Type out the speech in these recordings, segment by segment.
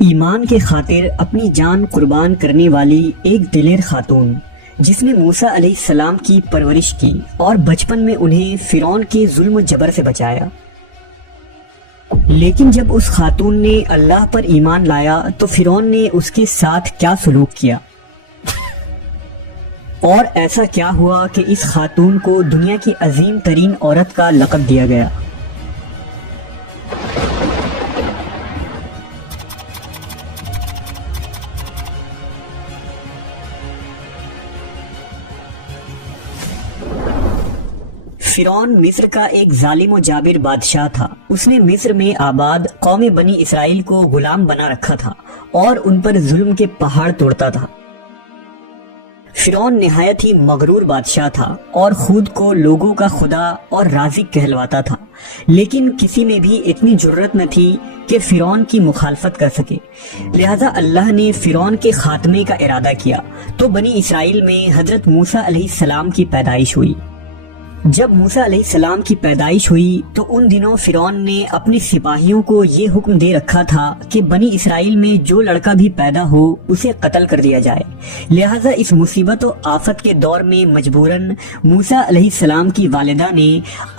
ایمان کے خاطر اپنی جان قربان کرنے والی ایک دلیر خاتون جس نے موسیٰ علیہ السلام کی پرورش کی اور بچپن میں انہیں فرعون کے ظلم و جبر سے بچایا۔ لیکن جب اس خاتون نے اللہ پر ایمان لایا تو فرعون نے اس کے ساتھ کیا سلوک کیا، اور ایسا کیا ہوا کہ اس خاتون کو دنیا کی عظیم ترین عورت کا لقب دیا گیا۔ فرعون مصر کا ایک ظالم و جابر بادشاہ تھا۔ اس نے مصر میں آباد قوم بنی اسرائیل کو غلام بنا رکھا تھا اور ان پر ظلم کے پہاڑ توڑتا تھا۔ فرعون نہایت ہی مغرور بادشاہ تھا اور خود کو لوگوں کا خدا اور رازق کہلواتا تھا، لیکن کسی میں بھی اتنی جرت نہ تھی کہ فرعون کی مخالفت کر سکے۔ لہذا اللہ نے فرعون کے خاتمے کا ارادہ کیا تو بنی اسرائیل میں حضرت موسیٰ علیہ السلام کی پیدائش ہوئی۔ جب موسیٰ علیہ السلام کی پیدائش ہوئی تو ان دنوں فرعون نے اپنے سپاہیوں کو یہ حکم دے رکھا تھا کہ بنی اسرائیل میں جو لڑکا بھی پیدا ہو اسے قتل کر دیا جائے۔ لہٰذا اس مصیبت و آفت کے دور میں مجبوراً موسیٰ علیہ السلام کی والدہ نے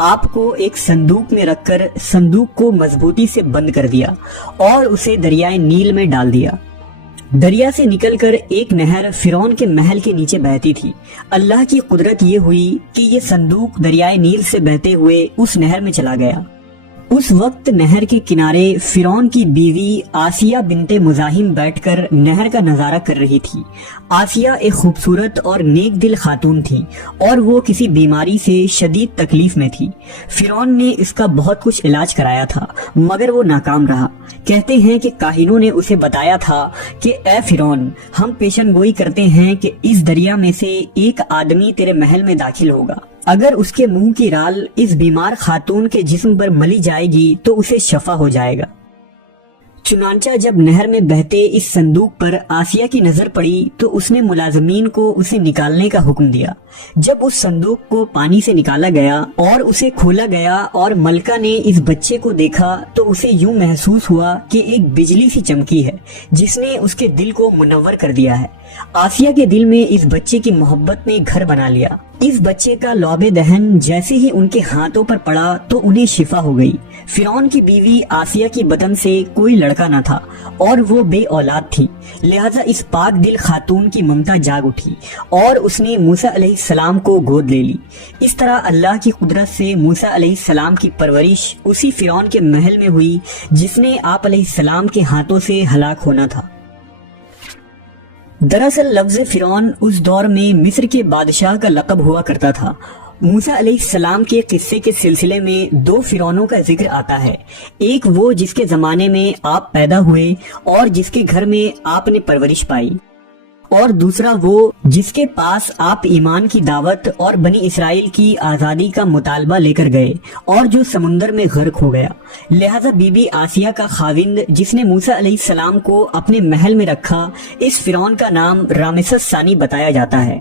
آپ کو ایک صندوق میں رکھ کر صندوق کو مضبوطی سے بند کر دیا اور اسے دریائے نیل میں ڈال دیا۔ دریا سے نکل کر ایک نہر فرعون کے محل کے نیچے بہتی تھی۔ اللہ کی قدرت یہ ہوئی کہ یہ صندوق دریائے نیل سے بہتے ہوئے اس نہر میں چلا گیا۔ اس وقت نہر کے کنارے فرعون کی بیوی آسیہ بنت مزاحم بیٹھ کر نہر کا نظارہ کر رہی تھی۔ آسیہ ایک خوبصورت اور نیک دل خاتون تھی اور وہ کسی بیماری سے شدید تکلیف میں تھی۔ فرعون نے اس کا بہت کچھ علاج کرایا تھا مگر وہ ناکام رہا۔ کہتے ہیں کہ کاہنوں نے اسے بتایا تھا کہ اے فرعون، ہم پیشن گوئی کرتے ہیں کہ اس دریا میں سے ایک آدمی تیرے محل میں داخل ہوگا۔ اگر اس کے منہ کی رال اس بیمار خاتون کے جسم پر ملی جائے گی تو اسے شفا ہو جائے گا۔ چنانچہ جب نہر میں بہتے اس صندوق پر آسیہ کی نظر پڑی تو اس نے ملازمین کو اسے نکالنے کا حکم دیا۔ جب اس صندوق کو پانی سے نکالا گیا اور اسے کھولا گیا اور ملکہ نے اس بچے کو دیکھا تو اسے یوں محسوس ہوا کہ ایک بجلی سی چمکی ہے جس نے اس کے دل کو منور کر دیا ہے۔ آسیہ کے دل میں اس بچے کی محبت نے گھر بنا لیا۔ اس بچے کا لعب دہن جیسے ہی ان کے ہاتھوں پر پڑا تو انہیں شفا ہو گئی۔ فرعون کی بیوی آسیہ کی بدن سے کوئی لڑکا نہ تھا اور وہ بے اولاد تھی، لہذا اس پاک دل خاتون کی ممتا جاگ اٹھی اور اس نے موسیٰ علیہ السلام کو گود لے لی۔ اس طرح اللہ کی قدرت سے موسیٰ علیہ السلام کی پرورش اسی فرعون کے محل میں ہوئی جس نے آپ علیہ السلام کے ہاتھوں سے ہلاک ہونا تھا۔ دراصل لفظ فرعون اس دور میں مصر کے بادشاہ کا لقب ہوا کرتا تھا۔ موسیٰ علیہ السلام کے قصے کے سلسلے میں دو فرعونوں کا ذکر آتا ہے، ایک وہ جس کے زمانے میں آپ پیدا ہوئے اور جس کے گھر میں آپ نے پرورش پائی، اور دوسرا وہ جس کے پاس آپ ایمان کی دعوت اور بنی اسرائیل کی آزادی کا مطالبہ لے کر گئے اور جو سمندر میں غرق ہو گیا۔ لہذا بی بی آسیہ کا خاوند جس نے موسیٰ علیہ السلام کو اپنے محل میں رکھا، اس فرعون کا نام رامسس ثانی بتایا جاتا ہے۔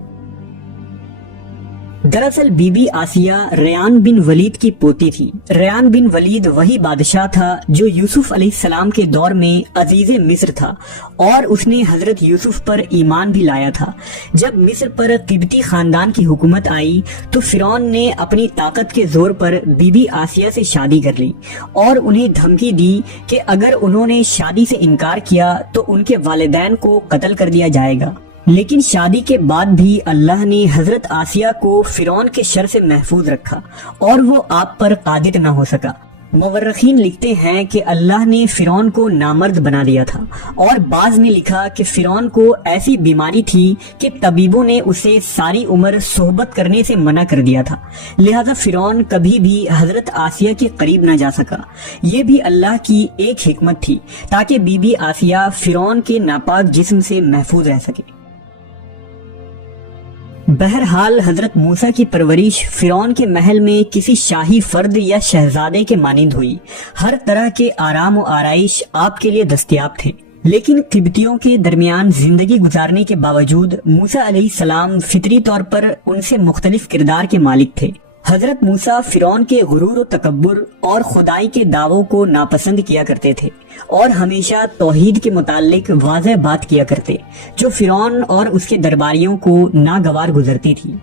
دراصل بی بی آسیہ ریان بن ولید کی پوتی تھی۔ ریان بن ولید وہی بادشاہ تھا جو یوسف علیہ السلام کے دور میں عزیز مصر تھا اور اس نے حضرت یوسف پر ایمان بھی لایا تھا۔ جب مصر پر قبطی خاندان کی حکومت آئی تو فرعون نے اپنی طاقت کے زور پر بی بی آسیہ سے شادی کر لی اور انہیں دھمکی دی کہ اگر انہوں نے شادی سے انکار کیا تو ان کے والدین کو قتل کر دیا جائے گا۔ لیکن شادی کے بعد بھی اللہ نے حضرت آسیہ کو فرعون کے شر سے محفوظ رکھا اور وہ آپ پر قادر نہ ہو سکا۔ مورخین لکھتے ہیں کہ اللہ نے فرعون کو نامرد بنا دیا تھا، اور بعض نے لکھا کہ فرعون کو ایسی بیماری تھی کہ طبیبوں نے اسے ساری عمر صحبت کرنے سے منع کر دیا تھا، لہذا فرعون کبھی بھی حضرت آسیہ کے قریب نہ جا سکا۔ یہ بھی اللہ کی ایک حکمت تھی تاکہ بی بی آسیہ فرعون کے ناپاک جسم سے محفوظ رہ سکے۔ بہرحال حضرت موسیٰ کی پرورش فرعون کے محل میں کسی شاہی فرد یا شہزادے کے مانند ہوئی۔ ہر طرح کے آرام و آرائش آپ کے لیے دستیاب تھے، لیکن قبطیوں کے درمیان زندگی گزارنے کے باوجود موسیٰ علیہ السلام فطری طور پر ان سے مختلف کردار کے مالک تھے۔ حضرت موسیٰ فرعون کے غرور و تکبر اور خدائی کے دعووں کو ناپسند کیا کرتے تھے اور ہمیشہ توحید کے متعلق واضح بات کیا کرتے جو فرعون اور اس کے درباریوں کو ناگوار گزرتی تھی۔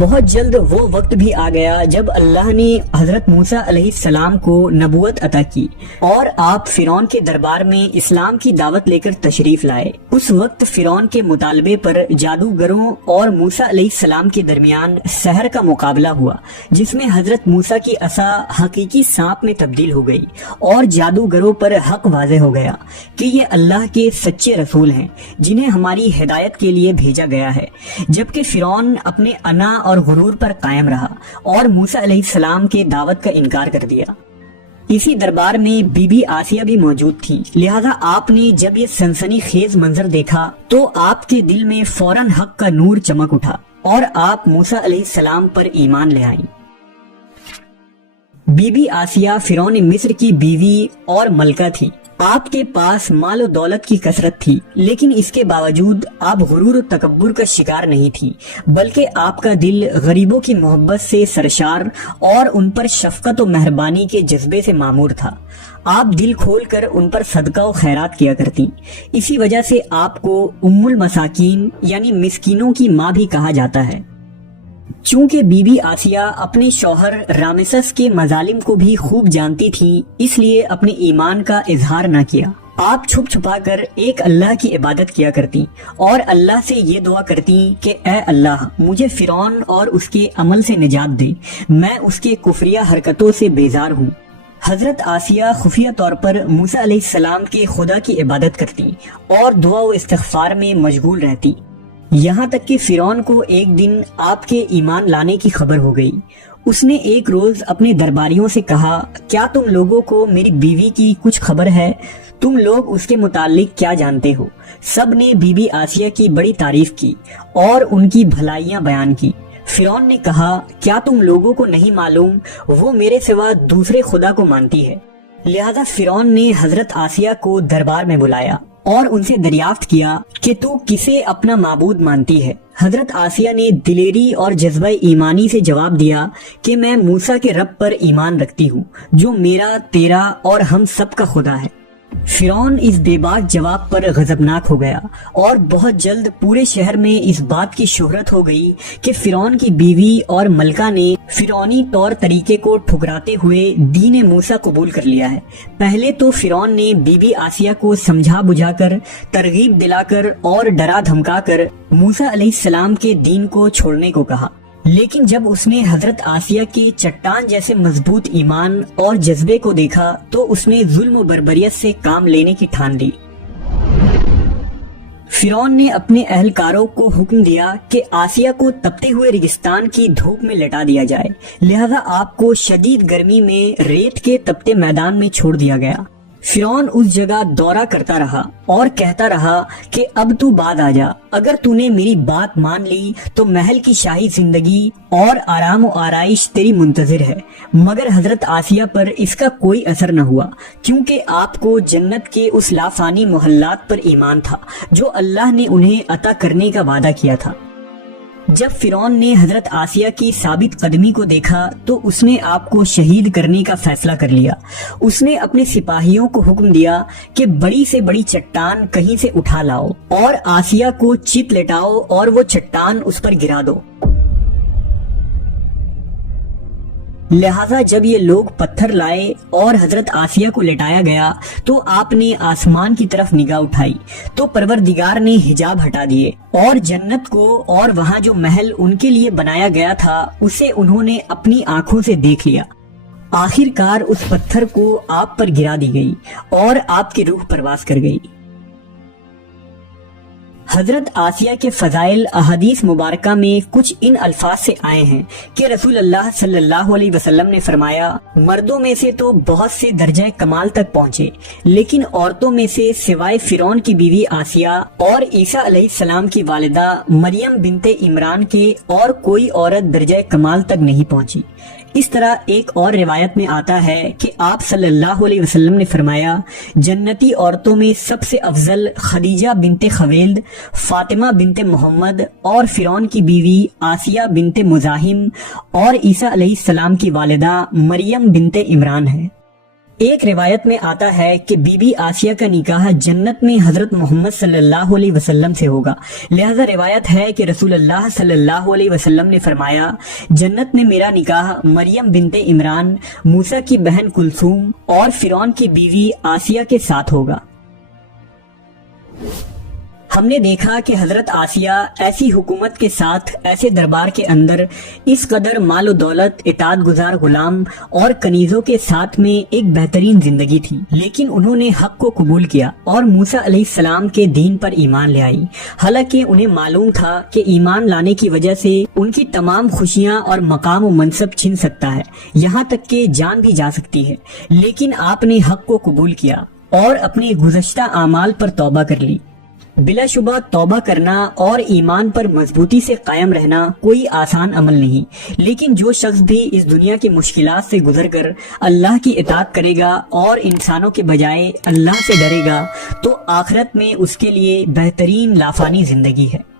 بہت جلد وہ وقت بھی آ گیا جب اللہ نے حضرت موسیٰ علیہ السلام کو نبوت عطا کی اور آپ فرعون کے دربار میں اسلام کی دعوت لے کر تشریف لائے۔ اس وقت فرعون کے مطالبے پر جادوگروں اور موسیٰ علیہ السلام کے درمیان سحر کا مقابلہ ہوا، جس میں حضرت موسیٰ کی عصا حقیقی سانپ میں تبدیل ہو گئی اور جادوگروں پر حق واضح ہو گیا کہ یہ اللہ کے سچے رسول ہیں جنہیں ہماری ہدایت کے لیے بھیجا گیا ہے، جبکہ فرعون اپنے انا اور غرور پر قائم رہا اور موسیٰ علیہ السلام کے دعوت کا انکار کر دیا۔ اسی دربار میں بی بی آسیہ بھی موجود تھی، لہذا آپ نے جب یہ سنسنی خیز منظر دیکھا تو آپ کے دل میں فوراً حق کا نور چمک اٹھا اور آپ موسیٰ علیہ السلام پر ایمان لے آئیں۔ بی بی آسیہ فرعون مصر کی بیوی اور ملکہ تھی۔ آپ کے پاس مال و دولت کی کثرت تھی، لیکن اس کے باوجود آپ غرور و تکبر کا شکار نہیں تھی، بلکہ آپ کا دل غریبوں کی محبت سے سرشار اور ان پر شفقت و مہربانی کے جذبے سے معمور تھا۔ آپ دل کھول کر ان پر صدقہ و خیرات کیا کرتی، اسی وجہ سے آپ کو ام المساکین یعنی مسکینوں کی ماں بھی کہا جاتا ہے۔ چونکہ بی بی آسیہ اپنے شوہر رامسس کے مظالم کو بھی خوب جانتی تھی، اس لیے اپنے ایمان کا اظہار نہ کیا۔ آپ چھپ چھپا کر ایک اللہ کی عبادت کیا کرتی اور اللہ سے یہ دعا کرتی کہ اے اللہ، مجھے فرعون اور اس کے عمل سے نجات دے، میں اس کے کفریہ حرکتوں سے بیزار ہوں۔ حضرت آسیہ خفیہ طور پر موسیٰ علیہ السلام کے خدا کی عبادت کرتی اور دعا و استغفار میں مشغول رہتی، یہاں تک کہ فرعون کو ایک دن آپ کے ایمان لانے کی خبر ہو گئی۔ اس نے ایک روز اپنے درباریوں سے کہا، کیا تم لوگوں کو میری بیوی کی کچھ خبر ہے؟ تم لوگ اس کے متعلق کیا جانتے ہو؟ سب نے بی بی آسیہ کی بڑی تعریف کی اور ان کی بھلائیاں بیان کی۔ فرعون نے کہا، کیا تم لوگوں کو نہیں معلوم وہ میرے سوا دوسرے خدا کو مانتی ہے؟ لہذا فرعون نے حضرت آسیہ کو دربار میں بلایا اور ان سے دریافت کیا کہ تو کسے اپنا معبود مانتی ہے؟ حضرت آسیہ نے دلیری اور جذبہ ایمانی سے جواب دیا کہ میں موسیٰ کے رب پر ایمان رکھتی ہوں جو میرا، تیرا اور ہم سب کا خدا ہے۔ فرعون اس بے باک جواب پر غضبناک ہو گیا اور بہت جلد پورے شہر میں اس بات کی شہرت ہو گئی کہ فرعون کی بیوی اور ملکہ نے فرعونی طور طریقے کو ٹھکراتے ہوئے دین موسیٰ قبول کر لیا ہے۔ پہلے تو فرعون نے بی بی آسیہ کو سمجھا بجھا کر، ترغیب دلا کر اور ڈرا دھمکا کر موسیٰ علیہ السلام کے دین کو چھوڑنے کو کہا، لیکن جب اس نے حضرت آسیہ کے چٹان جیسے مضبوط ایمان اور جذبے کو دیکھا تو اس نے ظلم و بربریت سے کام لینے کی ٹھان لی۔ فرعون نے اپنے اہلکاروں کو حکم دیا کہ آسیہ کو تپتے ہوئے ریگستان کی دھوپ میں لٹا دیا جائے، لہذا آپ کو شدید گرمی میں ریت کے تپتے میدان میں چھوڑ دیا گیا۔ فرعون اس جگہ دورہ کرتا رہا اور کہتا رہا کہ اب تو بعد آ جا، اگر تو نے میری بات مان لی تو محل کی شاہی زندگی اور آرام و آرائش تیری منتظر ہے۔ مگر حضرت آسیہ پر اس کا کوئی اثر نہ ہوا، کیونکہ آپ کو جنت کے اس لافانی محلات پر ایمان تھا جو اللہ نے انہیں عطا کرنے کا وعدہ کیا تھا۔ جب فرعون نے حضرت آسیہ کی ثابت قدمی کو دیکھا تو اس نے آپ کو شہید کرنے کا فیصلہ کر لیا۔ اس نے اپنے سپاہیوں کو حکم دیا کہ بڑی سے بڑی چٹان کہیں سے اٹھا لاؤ اور آسیہ کو چت لٹاؤ اور وہ چٹان اس پر گرا دو۔ لہذا جب یہ لوگ پتھر لائے اور حضرت آسیہ کو لٹایا گیا تو آپ نے آسمان کی طرف نگاہ اٹھائی تو پروردگار نے حجاب ہٹا دیے اور جنت کو اور وہاں جو محل ان کے لیے بنایا گیا تھا اسے انہوں نے اپنی آنکھوں سے دیکھ لیا۔ آخر کار اس پتھر کو آپ پر گرا دی گئی اور آپ کی روح پرواز کر گئی۔ حضرت آسیہ کے فضائل احادیث مبارکہ میں کچھ ان الفاظ سے آئے ہیں کہ رسول اللہ صلی اللہ علیہ وسلم نے فرمایا، مردوں میں سے تو بہت سے درجہ کمال تک پہنچے، لیکن عورتوں میں سے سوائے فرعون کی بیوی آسیہ اور عیسیٰ علیہ السلام کی والدہ مریم بنت عمران کے اور کوئی عورت درجہ کمال تک نہیں پہنچی۔ اس طرح ایک اور روایت میں آتا ہے کہ آپ صلی اللہ علیہ وسلم نے فرمایا، جنتی عورتوں میں سب سے افضل خدیجہ بنت خویلد، فاطمہ بنت محمد اور فرعون کی بیوی آسیہ بنت مزاحم اور عیسیٰ علیہ السلام کی والدہ مریم بنت عمران ہے۔ ایک روایت میں آتا ہے کہ بی بی آسیہ کا نکاح جنت میں حضرت محمد صلی اللہ علیہ وسلم سے ہوگا، لہذا روایت ہے کہ رسول اللہ صلی اللہ علیہ وسلم نے فرمایا، جنت میں میرا نکاح مریم بنت عمران، موسیٰ کی بہن کلثوم اور فرعون کی بیوی آسیہ کے ساتھ ہوگا۔ ہم نے دیکھا کہ حضرت آسیہ ایسی حکومت کے ساتھ، ایسے دربار کے اندر اس قدر مال و دولت، اطاعت گزار غلام اور کنیزوں کے ساتھ میں ایک بہترین زندگی تھی، لیکن انہوں نے حق کو قبول کیا اور موسیٰ علیہ السلام کے دین پر ایمان لے آئی، حالانکہ انہیں معلوم تھا کہ ایمان لانے کی وجہ سے ان کی تمام خوشیاں اور مقام و منصب چھن سکتا ہے، یہاں تک کہ جان بھی جا سکتی ہے، لیکن آپ نے حق کو قبول کیا اور اپنے گزشتہ اعمال پر توبہ کر لی۔ بلا شبہ توبہ کرنا اور ایمان پر مضبوطی سے قائم رہنا کوئی آسان عمل نہیں، لیکن جو شخص بھی اس دنیا کی مشکلات سے گزر کر اللہ کی اطاعت کرے گا اور انسانوں کے بجائے اللہ سے ڈرے گا تو آخرت میں اس کے لیے بہترین لافانی زندگی ہے۔